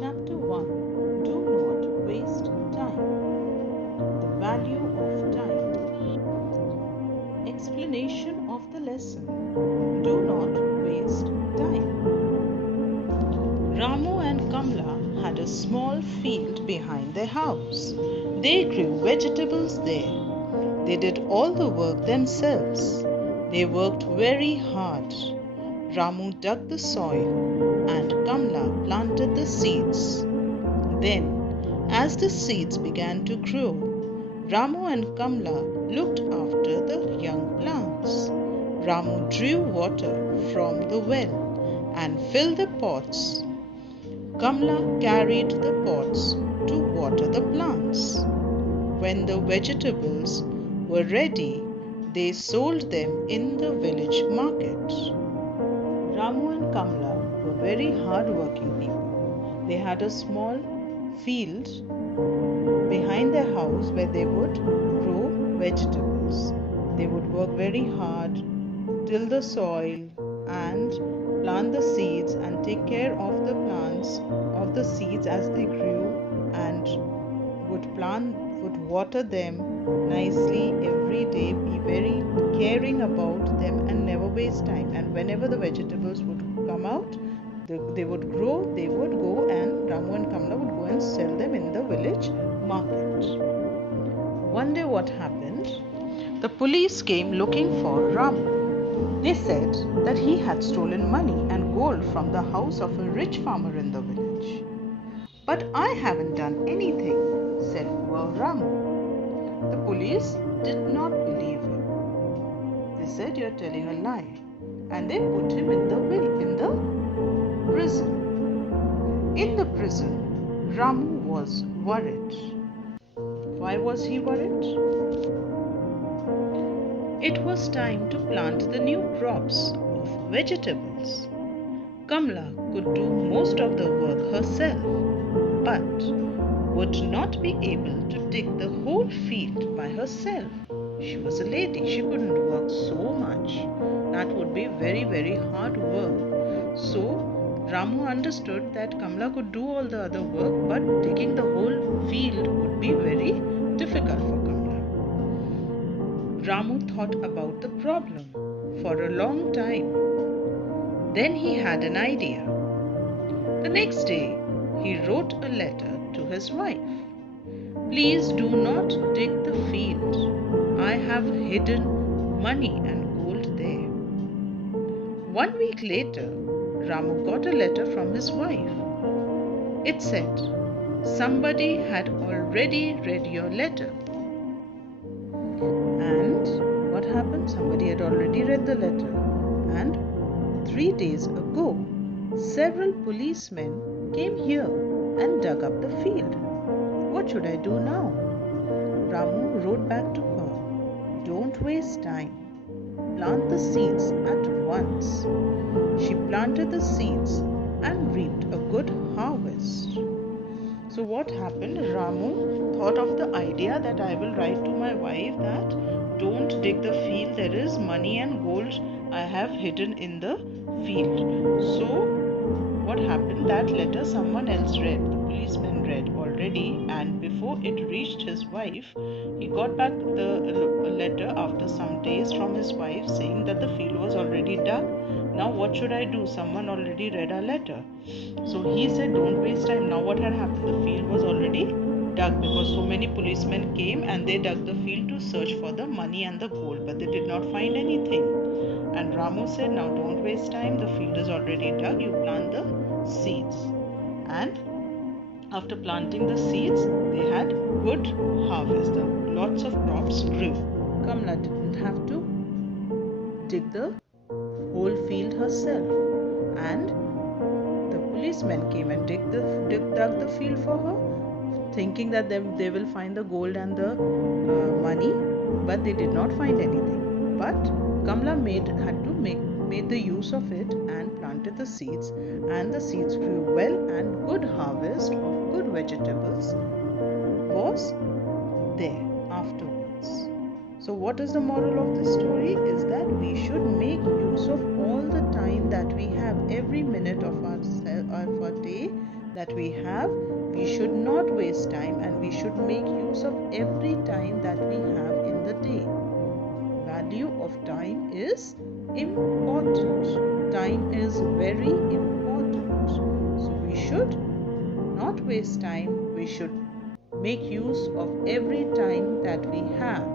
Chapter 1. Do not waste time. The value of time. Explanation of the lesson. Do not waste time. Ramu and Kamla had a small field behind their house. They grew vegetables there. They did all the work themselves. They worked very hard. Ramu dug the soil and Kamla planted the seeds. Then, as the seeds began to grow, Ramu and Kamla looked after the young plants. Ramu drew water from the well and filled the pots. Kamla carried the pots to water the plants. When the vegetables were ready, they sold them in the village market. Ramu and Kamla were very hard-working people. They had a small field behind their house where they would grow vegetables. They would work very hard, till the soil and plant the seeds and take care of the plants of the seeds as they grew, and would water them nicely every day, be very caring about them and never waste time. And whenever the vegetables would come out, they would grow, they would go, and Ramu and Kamla would go and sell them in the village market. One day what happened? The police came looking for Ramu. They said that he had stolen money and gold from the house of a rich farmer in the village. But I haven't done anything, said poor Ramu. The police did not believe him. They said, "You're telling a lie." And they put him in the prison. In the prison, Ramu was worried. Why was he worried? It was time to plant the new crops of vegetables. Kamla could do most of the work herself, but would not be able to dig the whole field by herself. She was a lady, she couldn't work so much. That would be very, very hard work. So Ramu understood that Kamla could do all the other work, but digging the whole field would be very difficult for Kamla. Ramu thought about the problem for a long time. Then he had an idea. The next day, he wrote a letter to his wife. "Please do not dig the field. I have hidden money and gold there." 1 week later, Ramu got a letter from his wife. It said, "Somebody had already read your letter." And what happened? Somebody had already read the letter. And 3 days ago, several policemen came here and dug up the field. What should I do now? Ramu wrote back to her, "Don't waste time. Plant the seeds at once." She planted the seeds and reaped a good harvest. So what happened? Ramu thought of the idea that I will write to my wife that don't dig the field, there is money and gold I have hidden in the field. So what happened? That letter someone else read, the policeman read already, and before it reached his wife, he got back the letter after some days from his wife saying that the field was already dug. Now what should I do? Someone already read our letter. So he said, "Don't waste time." Now what had happened? The field was already dug because so many policemen came and they dug the field to search for the money and the gold, but they did not find anything. And Ramu said, "Now don't waste time. The field is already dug. You plant the seeds." And after planting the seeds, they had good harvest. Lots of crops grew. Kamla didn't have to dig the whole field herself, and the policemen came and dug the field for her, thinking that they will find the gold and the money, but they did not find anything. But Kamla had to make the use of it and planted the seeds, and the seeds grew well, and good harvest of good vegetables was there afterwards. So what is the moral of this story? Is that we should make use of all the time that we have, every minute of our day that we have, we should not waste time and we should make use of every time that we have in the day. Value of time is important. Time is very important. So we should not waste time. We should make use of every time that we have.